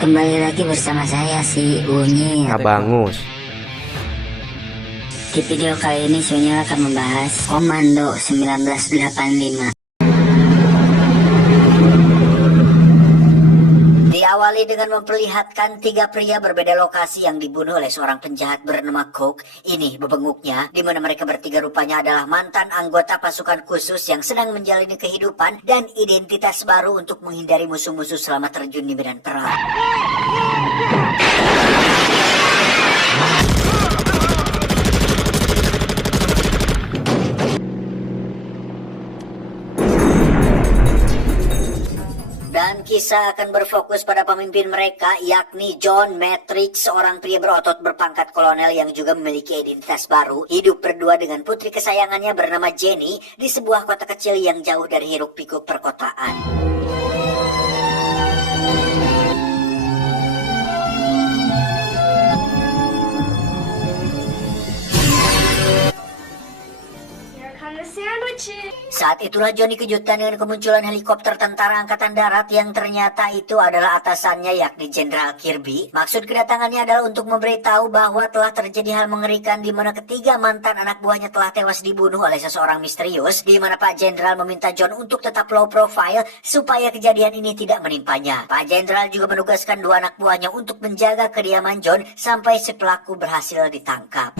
Kembali lagi bersama saya si Unyi. Abangus. Di video kali ini Sunyil akan membahas Komando 1985. Diawali dengan memperlihatkan tiga pria berbeda lokasi yang dibunuh oleh seorang penjahat bernama Cook. Ini bebenguknya, di mana mereka bertiga rupanya adalah mantan anggota pasukan khusus yang sedang menjalani kehidupan dan identitas baru untuk menghindari musuh-musuh selama terjun di medan perang. Dan kisah akan berfokus pada pemimpin mereka, yakni John Matrix, seorang pria berotot berpangkat kolonel yang juga memiliki identitas baru, hidup berdua dengan putri kesayangannya bernama Jenny di sebuah kota kecil yang jauh dari hiruk-pikuk perkotaan. Saat itulah Johnny kejutan dengan kemunculan helikopter tentara angkatan darat yang ternyata itu adalah atasannya, yakni Jenderal Kirby. Maksud kedatangannya adalah untuk memberitahu bahwa telah terjadi hal mengerikan di mana ketiga mantan anak buahnya telah tewas dibunuh oleh seseorang misterius, di mana Pak Jenderal meminta John untuk tetap low profile supaya kejadian ini tidak menimpanya. Pak Jenderal juga menugaskan dua anak buahnya untuk menjaga kediaman John sampai si pelaku berhasil ditangkap.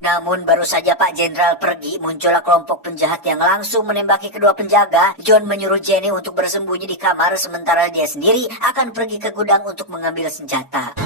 Namun baru saja Pak Jenderal pergi, muncullah kelompok penjahat yang langsung menembaki kedua penjaga. John menyuruh Jenny untuk bersembunyi di kamar, sementara dia sendiri akan pergi ke gudang untuk mengambil senjata.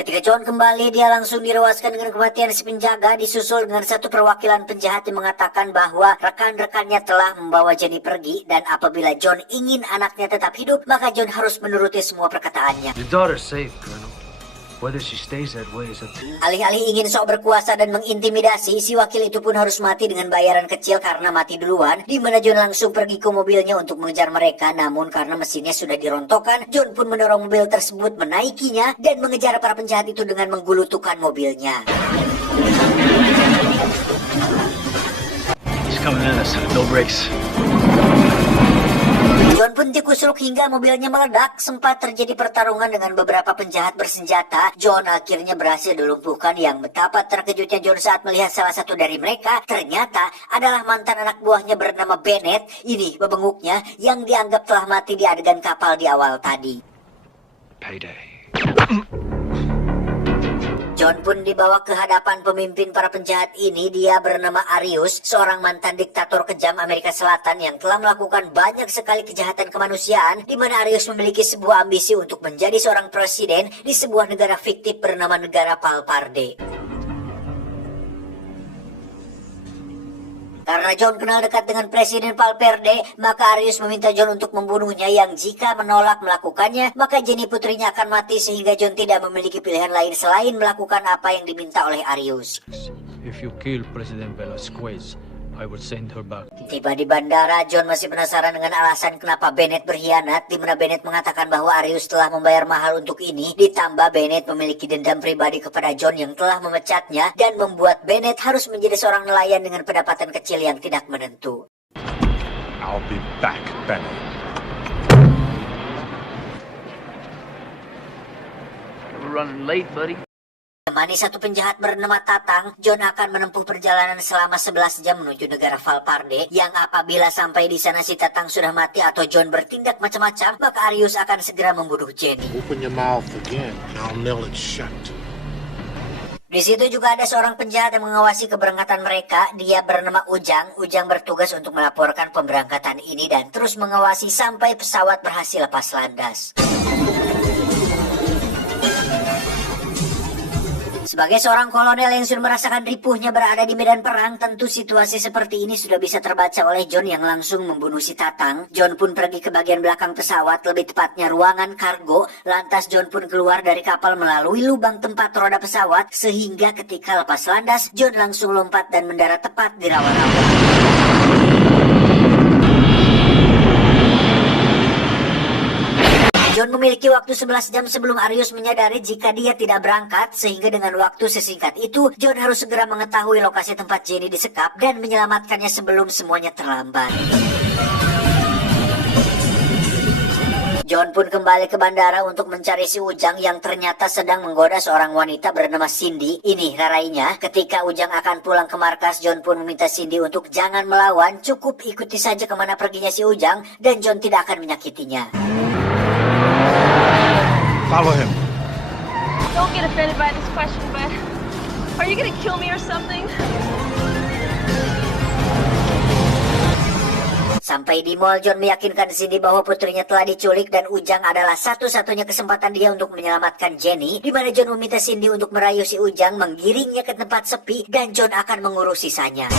Ketika John kembali, dia langsung direwaskan dengan kematian si penjaga, disusul dengan satu perwakilan penjahat yang mengatakan bahwa rekan-rekannya telah membawa Jenny pergi, dan apabila John ingin anaknya tetap hidup, maka John harus menuruti semua perkataannya. Your daughter's safe, Colonel. Whether she stays that way is up to you. Alih-alih ingin sok berkuasa dan mengintimidasi, si wakil itu pun harus mati dengan bayaran kecil karena mati duluan, di mana John langsung pergi ke mobilnya untuk mengejar mereka. Namun karena mesinnya sudah dirontokkan, John pun mendorong mobil tersebut, menaikinya dan mengejar para penjahat itu dengan menggulutukan mobilnya. He's coming at us. No brakes. John pun dikusruk hingga mobilnya meledak. Sempat terjadi pertarungan dengan beberapa penjahat bersenjata. John akhirnya berhasil dilumpuhkan. Yang betapa terkejutnya John saat melihat salah satu dari mereka ternyata adalah mantan anak buahnya bernama Bennett. Ini bebenguknya yang dianggap telah mati di adegan kapal di awal tadi. Payday. John pun dibawa ke hadapan pemimpin para penjahat ini. Dia bernama Arius, seorang mantan diktator kejam Amerika Selatan yang telah melakukan banyak sekali kejahatan kemanusiaan, di mana Arius memiliki sebuah ambisi untuk menjadi seorang presiden di sebuah negara fiktif bernama negara Palparde. Karena John kenal dekat dengan Presiden Palperde, maka Arius meminta John untuk membunuhnya, yang jika menolak melakukannya, maka Jenny putrinya akan mati, sehingga John tidak memiliki pilihan lain selain melakukan apa yang diminta oleh Arius. If you kill President Velasquez, I will send her back. Tiba di bandara, John masih penasaran dengan alasan kenapa Bennett berkhianat, di mana Bennett mengatakan bahwa Arius telah membayar mahal untuk ini. Ditambah Bennett memiliki dendam pribadi kepada John yang telah memecatnya dan membuat Bennett harus menjadi seorang nelayan dengan pendapatan kecil yang tidak menentu. I'll be back, Bennett. We're running late, buddy. Temani satu penjahat bernama Tatang, John akan menempuh perjalanan selama 11 jam menuju negara Valparde, yang apabila sampai di sana si Tatang sudah mati atau John bertindak macam-macam, maka Arius akan segera membunuh Jenny. Open your mouth again, and I'll nail it shut. Di situ juga ada seorang penjahat yang mengawasi keberangkatan mereka. Dia bernama Ujang. Ujang bertugas untuk melaporkan pemberangkatan ini dan terus mengawasi sampai pesawat berhasil lepas landas. Sebagai seorang kolonel yang sudah merasakan ripuhnya berada di medan perang, tentu situasi seperti ini sudah bisa terbaca oleh John yang langsung membunuh si Tatang. John pun pergi ke bagian belakang pesawat, lebih tepatnya ruangan kargo. Lantas John pun keluar dari kapal melalui lubang tempat roda pesawat, sehingga ketika lepas landas, John langsung lompat dan mendarat tepat di rawa-rawa. John memiliki waktu 11 jam sebelum Arius menyadari jika dia tidak berangkat, sehingga dengan waktu sesingkat itu, John harus segera mengetahui lokasi tempat Jenny disekap dan menyelamatkannya sebelum semuanya terlambat. John pun kembali ke bandara untuk mencari si Ujang yang ternyata sedang menggoda seorang wanita bernama Cindy. Ini rarainya, ketika Ujang akan pulang ke markas, John pun meminta Cindy untuk jangan melawan, cukup ikuti saja kemana perginya si Ujang, dan John tidak akan menyakitinya. Follow him. Don't get offended by this question, but are you gonna kill me or something? Sampai di mall, John meyakinkan Cindy bahwa putrinya telah diculik dan Ujang adalah satu-satunya kesempatan dia untuk menyelamatkan Jenny, di mana John meminta Cindy untuk merayu si Ujang, menggiringnya ke tempat sepi, dan John akan mengurus sisanya.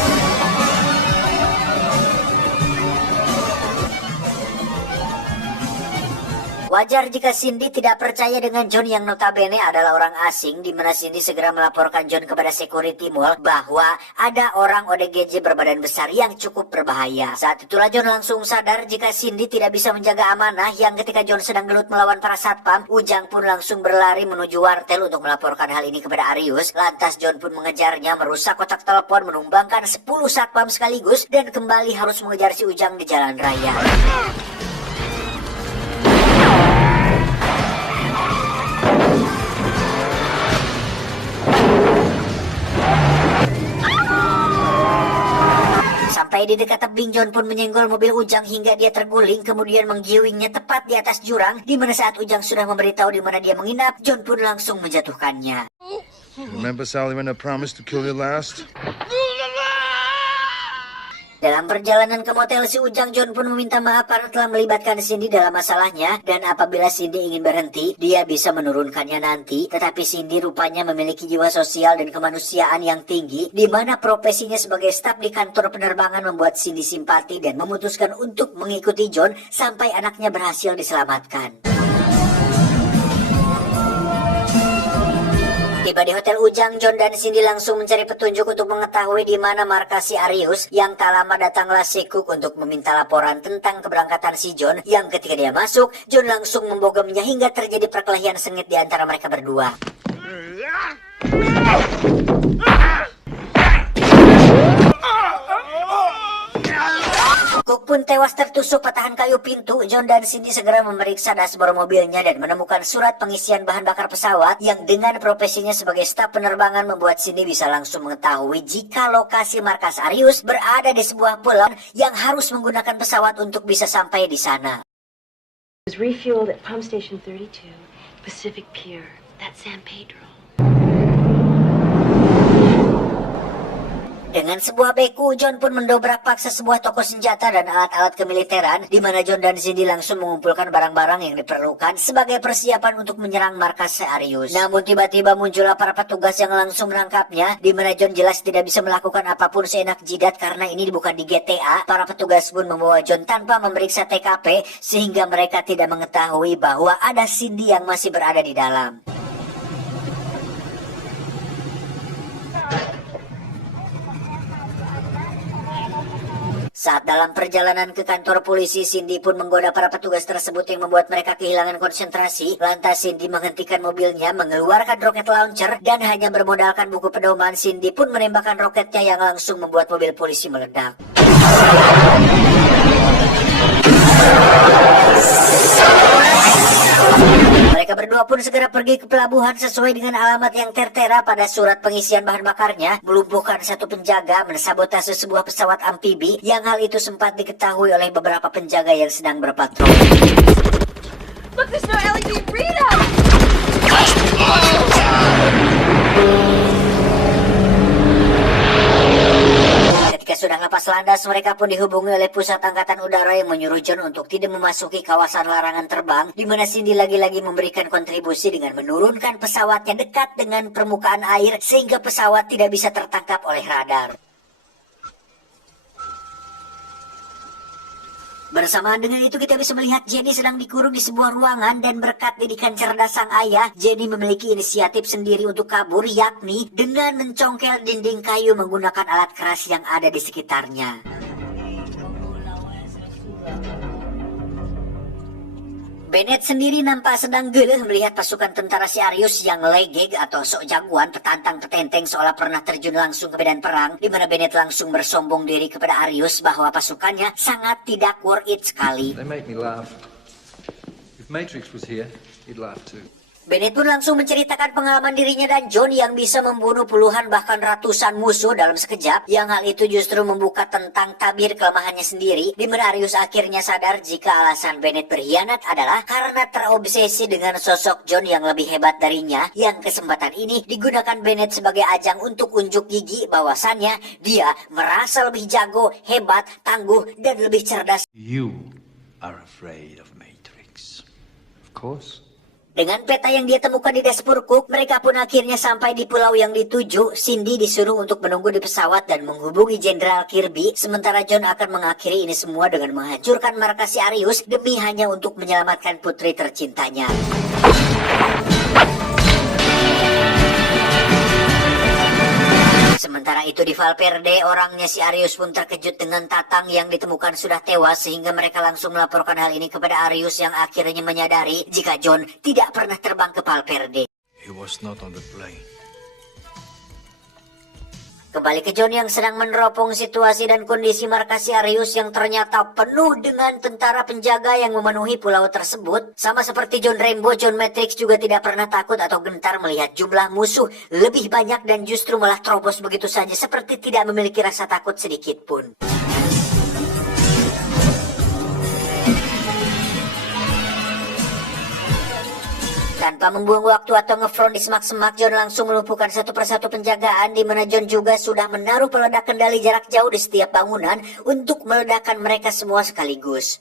Wajar jika Cindy tidak percaya dengan John yang notabene adalah orang asing, di mana Cindy segera melaporkan John kepada security mall bahwa ada orang ODGJ berbadan besar yang cukup berbahaya. Saat itulah John langsung sadar jika Cindy tidak bisa menjaga amanah, yang ketika John sedang gelut melawan para satpam, Ujang pun langsung berlari menuju wartel untuk melaporkan hal ini kepada Arius. Lantas John pun mengejarnya, merusak kotak telepon, menumbangkan 10 satpam sekaligus, dan kembali harus mengejar si Ujang di jalan raya. Sampai di dekat tebing, John pun menyenggol mobil Ujang hingga dia terguling, kemudian menggiwingnya tepat di atas jurang, di mana saat Ujang sudah memberitahu di mana dia menginap, John pun langsung menjatuhkannya. Remember Sally when I promised to kill you last? Dalam perjalanan ke motel si Ujang, John pun meminta maaf karena telah melibatkan Cindy dalam masalahnya, dan apabila Cindy ingin berhenti, dia bisa menurunkannya nanti. Tetapi Cindy rupanya memiliki jiwa sosial dan kemanusiaan yang tinggi, di mana profesinya sebagai staf di kantor penerbangan membuat Cindy simpati dan memutuskan untuk mengikuti John sampai anaknya berhasil diselamatkan. Tiba di hotel Ujang, John dan Cindy langsung mencari petunjuk untuk mengetahui di mana markas si Arius. Yang tak lama datanglah si Cook untuk meminta laporan tentang keberangkatan si John. Yang ketika dia masuk, John langsung membogemnya hingga terjadi perkelahian sengit di antara mereka berdua. Cook pun tewas tertusuk patahan kayu pintu. John dan Cindy segera memeriksa dashboard mobilnya dan menemukan surat pengisian bahan bakar pesawat yang dengan profesinya sebagai staf penerbangan membuat Cindy bisa langsung mengetahui jika lokasi markas Arius berada di sebuah pulau yang harus menggunakan pesawat untuk bisa sampai di sana. Was refueled at pump station 32, Pacific Pier. That's San Pedro. Dengan sebuah beku, John pun mendobrak paksa sebuah toko senjata dan alat-alat kemiliteran, di mana John dan Cindy langsung mengumpulkan barang-barang yang diperlukan sebagai persiapan untuk menyerang markas Arius. Namun tiba-tiba muncullah para petugas yang langsung menangkapnya, di mana John jelas tidak bisa melakukan apapun seenak jidat karena ini bukan di GTA. Para petugas pun membawa John tanpa memeriksa TKP, sehingga mereka tidak mengetahui bahwa ada Cindy yang masih berada di dalam. Saat dalam perjalanan ke kantor polisi, Cindy pun menggoda para petugas tersebut yang membuat mereka kehilangan konsentrasi. Lantas Cindy menghentikan mobilnya, mengeluarkan roket launcher, dan hanya bermodalkan buku pedoman, Cindy pun menembakkan roketnya yang langsung membuat mobil polisi meledak. Mereka berdua pun segera pergi ke pelabuhan sesuai dengan alamat yang tertera pada surat pengisian bahan bakarnya, melumpuhkan satu penjaga, mensabotase sebuah pesawat amfibi, yang hal itu sempat diketahui oleh beberapa penjaga yang sedang berpatroli. Look, there's no LED readout! Ketika sudah lepas landas, mereka pun dihubungi oleh pusat angkatan udara yang menyuruh John untuk tidak memasuki kawasan larangan terbang, di mana Cindy lagi-lagi memberikan kontribusi dengan menurunkan pesawatnya dekat dengan permukaan air sehingga pesawat tidak bisa tertangkap oleh radar. Bersamaan dengan itu kita bisa melihat Jenny sedang dikurung di sebuah ruangan, dan berkat didikan cerdas sang ayah, Jenny memiliki inisiatif sendiri untuk kabur, yakni dengan mencongkel dinding kayu menggunakan alat keras yang ada di sekitarnya. Bennett sendiri nampak sedang geleh melihat pasukan tentara si Arius yang legeg atau sok jagoan petantang petenteng seolah pernah terjun langsung ke medan perang, di mana Bennett langsung bersombong diri kepada Arius bahwa pasukannya sangat tidak worth it sekali. They make me laugh. If Matrix was here, he'd laugh too. Bennett pun langsung menceritakan pengalaman dirinya dan John yang bisa membunuh puluhan bahkan ratusan musuh dalam sekejap, yang hal itu justru membuka tentang tabir kelemahannya sendiri, di mana Arius akhirnya sadar jika alasan Bennett berkhianat adalah karena terobsesi dengan sosok John yang lebih hebat darinya, yang kesempatan ini digunakan Bennett sebagai ajang untuk unjuk gigi bahwasannya dia merasa lebih jago, hebat, tangguh, dan lebih cerdas. You are afraid of Matrix. Of course. Dengan peta yang dia temukan di dashboard Cook, mereka pun akhirnya sampai di pulau yang dituju. Cindy disuruh untuk menunggu di pesawat dan menghubungi Jenderal Kirby, sementara John akan mengakhiri ini semua dengan menghancurkan markas si Arius demi hanya untuk menyelamatkan putri tercintanya. Sementara itu di Valverde, orangnya si Arius pun terkejut dengan Tatang yang ditemukan sudah tewas, sehingga mereka langsung melaporkan hal ini kepada Arius yang akhirnya menyadari jika John tidak pernah terbang ke Valverde. He was not on the plane. Kembali ke John yang sedang meneropong situasi dan kondisi markas si Arius yang ternyata penuh dengan tentara penjaga yang memenuhi pulau tersebut. Sama seperti John Rambo, John Matrix juga tidak pernah takut atau gentar melihat jumlah musuh lebih banyak dan justru malah terobos begitu saja seperti tidak memiliki rasa takut sedikit pun. Tanpa membuang waktu atau ngefront di semak-semak, John langsung melumpuhkan satu persatu penjagaan, di mana John juga sudah menaruh peledak kendali jarak jauh di setiap bangunan untuk meledakkan mereka semua sekaligus.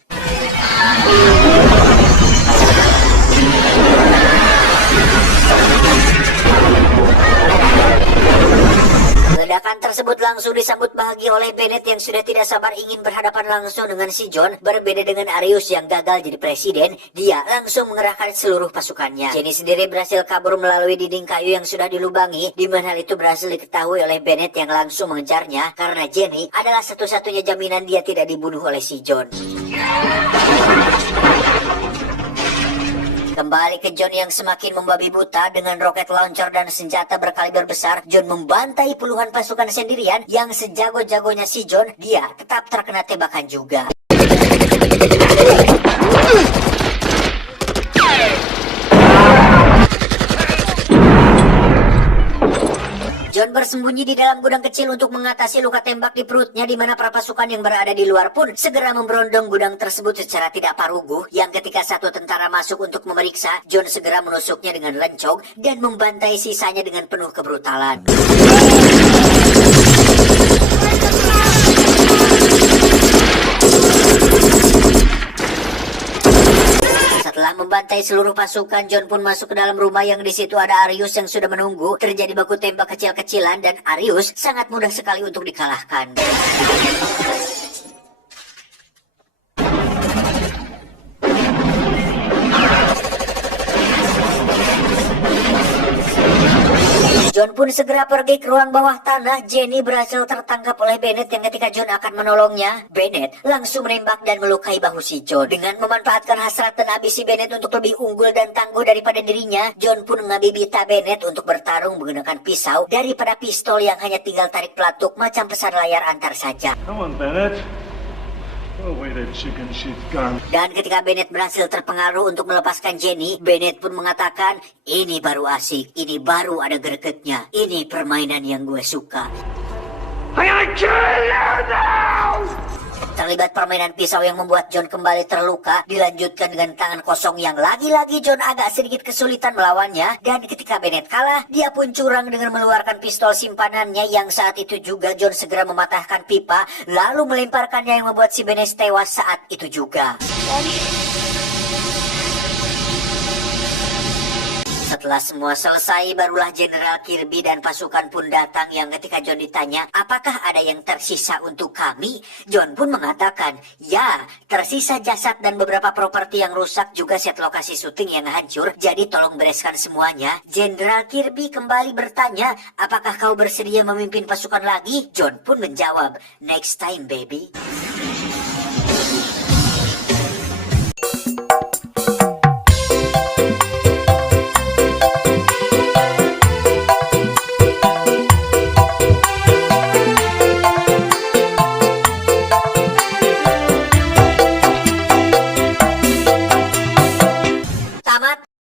Ledakan tersebut langsung disambut bahagia oleh Bennett yang sudah tidak sabar ingin berhadapan langsung dengan si John. Berbeda dengan Arius yang gagal jadi presiden, dia langsung mengerahkan seluruh pasukannya. Jenny sendiri berhasil kabur melalui dinding kayu yang sudah dilubangi, di mana hal itu berhasil diketahui oleh Bennett yang langsung mengejarnya karena Jenny adalah satu-satunya jaminan dia tidak dibunuh oleh si John. Kembali ke John yang semakin membabi buta dengan roket launcher dan senjata berkaliber besar, John membantai puluhan pasukan sendirian yang sejago-jagonya si John, dia tetap terkena tembakan juga. John bersembunyi di dalam gudang kecil untuk mengatasi luka tembak di perutnya, di mana para pasukan yang berada di luar pun segera memberondong gudang tersebut secara tidak paruguh, yang ketika satu tentara masuk untuk memeriksa, John segera menusuknya dengan lencong dan membantai sisanya dengan penuh kebrutalan. Setelah membantai seluruh pasukan, John pun masuk ke dalam rumah yang di situ ada Arius yang sudah menunggu. Terjadi baku tembak kecil-kecilan dan Arius sangat mudah sekali untuk dikalahkan. John pun segera pergi ke ruang bawah tanah. Jenny berhasil tertangkap oleh Bennett yang ketika John akan menolongnya, Bennett langsung menembak dan melukai bahu si John. Dengan memanfaatkan hasrat dan ambisi Bennett untuk lebih unggul dan tangguh daripada dirinya, John pun ngabibita Bennett untuk bertarung menggunakan pisau daripada pistol yang hanya tinggal tarik pelatuk macam pesan layar antar saja. Come on, Bennett. Throw away that chicken shit gun. Dan ketika Bennett berhasil terpengaruh untuk melepaskan Jenny, Bennett pun mengatakan, ini baru asik, ini baru ada gregetnya, ini permainan yang gue suka. I'm gonna kill you now! Terlibat permainan pisau yang membuat John kembali terluka, dilanjutkan dengan tangan kosong yang lagi-lagi John agak sedikit kesulitan melawannya, dan ketika Bennett kalah, dia pun curang dengan mengeluarkan pistol simpanannya yang saat itu juga John segera mematahkan pipa, lalu melemparkannya yang membuat si Bennett tewas saat itu juga. Setelah semua selesai, barulah Jenderal Kirby dan pasukan pun datang yang ketika John ditanya, apakah ada yang tersisa untuk kami? John pun mengatakan, ya, tersisa jasad dan beberapa properti yang rusak, juga set lokasi syuting yang hancur, jadi tolong bereskan semuanya. Jenderal Kirby kembali bertanya, apakah kau bersedia memimpin pasukan lagi? John pun menjawab, next time baby.